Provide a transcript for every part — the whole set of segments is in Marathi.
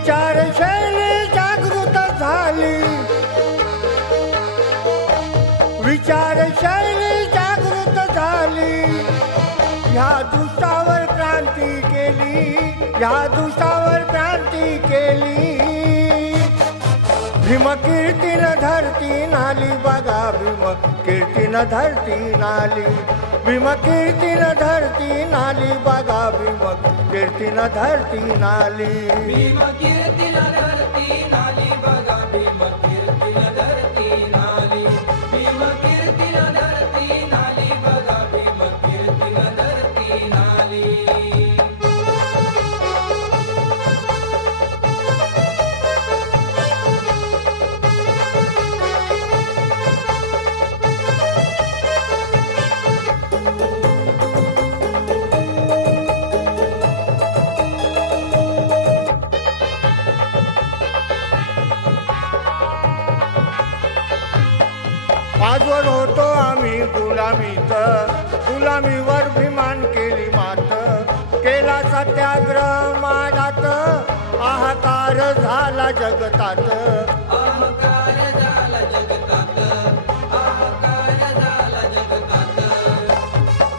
विचारशैली जागृत झाली, विचारशैली जागृत झाली, ह्या दुष्टावर क्रांती केली, ह्या दुष्टावर क्रांती केली. भीमकीर्तीनं धरती नाली बघा, भीमकीर्तीनं धरती नाली, भीमकीर्तीनं धरती नाली बघा, भीमकीर्तीनं धरती नाली. भीमकीर्तीनं धरती नाली बघा, भीमकीर्तीनं धरती नाली, भीमकीर्तीनं धरती नाली बघा, भीमकीर्तीनं धरती नाली. आजवर होतो आम्ही गुलामीत, गुलामीवर भीमान केली मात, केला सत्याग्रह माडात, हाहाकार झाला जगतात. हाहाकार झाला जगतात, हाहाकार झाला जगतात.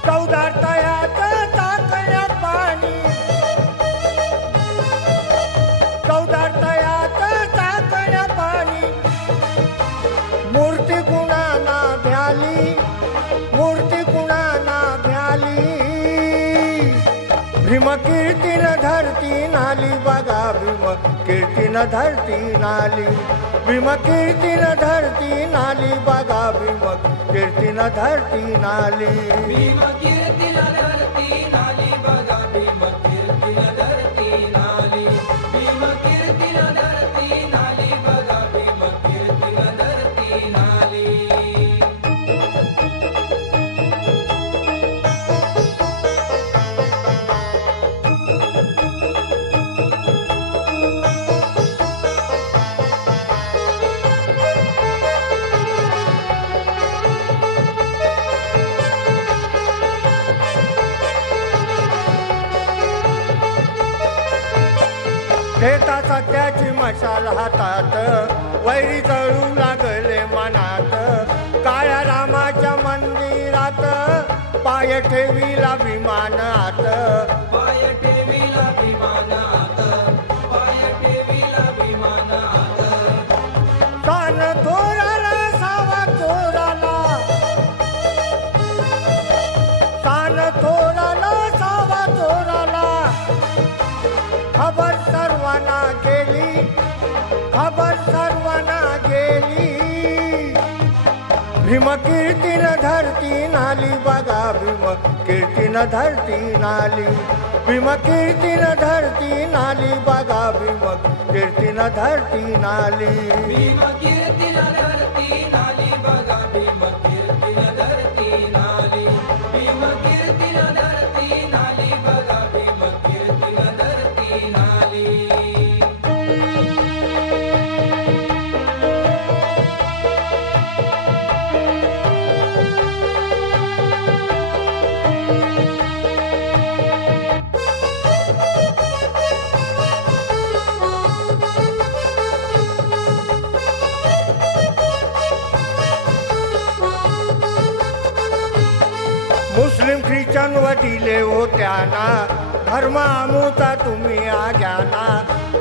चौदार तळ्यात टाकण्या पाणी, चौदार तळ्यात टाकण्या पाणी, मूर्ती कुणाना भ्याली, मूर्ती कुणाना भ्याली. भीमकीर्तीनं धरती नाली बघा, भीमकीर्तीनं धरती नाली, भीमकीर्तीनं धरती नाली बघा, भीमकीर्तीनं धरती नाली. भीमकीर्तीनं धरती नाली बघा, भीमकीर्तीनं धरती नाली, भीमकीर्तीनं धरती नाली बघा, भीमकीर्तीनं धरती नाली. घेता सत्याची मशाल हातात, वैरी जळू लागले मनात, काळ्या रामाच्या मंदिरात, पाय ठेवीला विमानात. पाय ठेवीला विमानात, पाय ठेवीला विमानात. कान थोराला सावा चोराला, कान थोराला सावा चोराला, खबर सर्वांना गेली, खबर सर्वांना गेली. भीमकीर्तीनं धरती नाली बघा, भीमकीर्तीनं धरती नाली, भीमकीर्तीनं धरती नाली बघा, भीमकीर्तीनं धरती नाली. भीमकीर्तीनं धरती नाली बघा, भीमकीर्तीनं धरती नाली, भीमकीर्तीनं धरती नाली बघा, भीमकीर्तीनं धरती नाली. मुस्लिम ख्रिश्चन वडिले होत्याना, धर्म आमुचा तुम्ही आग्याना,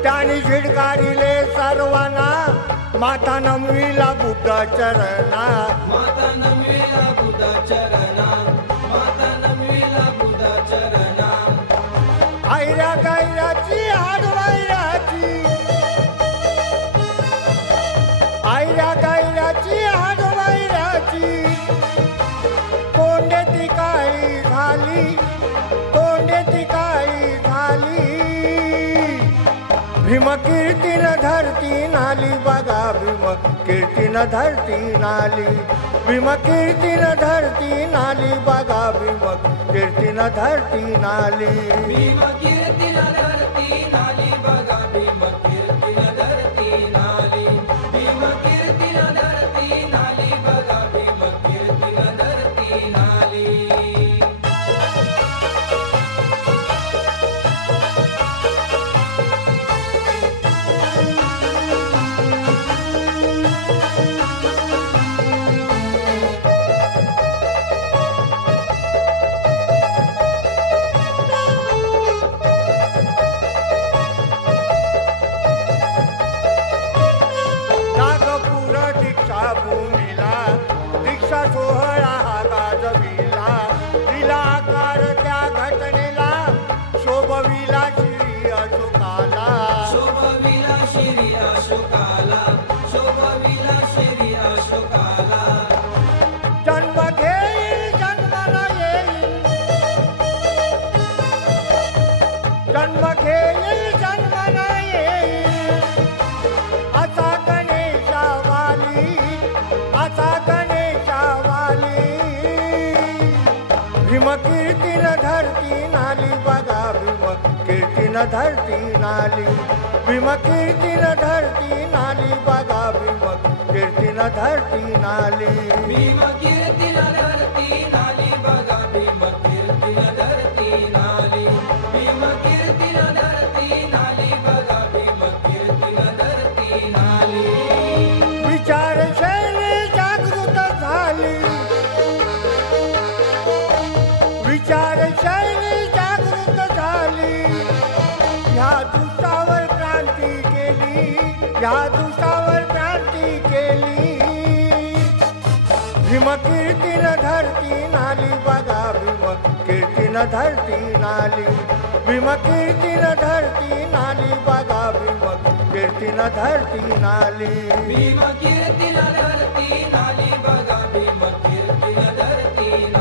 त्यांनी झिडकारिले सर्वांना, माता नमविला बुद्ध चरणा. माता नमविला बुद्ध चरणा, माता नमविला बुद्ध चरणा. आयऱ्या गायऱ्याची हाडवायऱ्याची, आयऱ्या गायऱ्याची हाडवायऱ्याची, तोंडेती काळी झाली, तोंडेती काळी झाली. भीमकीर्तीनं धरती नाली बघा, भीमकीर्तीनं धरती नाली, भीमकीर्तीनं धरती नाली बघा, भीमकीर्तीनं धरती नाली. भीमकीर्तीनं धरती नाली बघा, भीमकीर्तीनं धरती नाली, भीमकीर्तीनं धरती नाली बघा, भीमकीर्तीनं धरती नाली. शिरी अशोकाला शोभविला शिरी अशोकाला जन्म घेईल जन्माला येईल जन्म घेईल जन्माला येईल असा गणेशा वाली असा गणेशा वाली भीम कीर्तीन धरती नाली बघा भीम कीर्तीन धरती नाली भीम कीर्तीन धरती नाली बघा भीम कीर्तीन धरती नाली भीम कीर्तीला धरती नाली बघा भीम कीर्तीला धरती नाली भीम कीर्तीला धरती नाली बघा भीम कीर्तीला धरती नाली विचारशैली जागृत झाली विचारशैली जागृत झाली ह्या दुष्टावर क्रांती केली ह्या दुष्टावर क्रांती केली भीम कीर्तीन धरती नाली बघा भीम कीर्तीन धरती नाली भीम कीर्तीन धरती नाली बघा भीम कीर्तीन धरती नाली भीम कीर्तीला धरती नाली बघा भीम कीर्तीला धरती नाली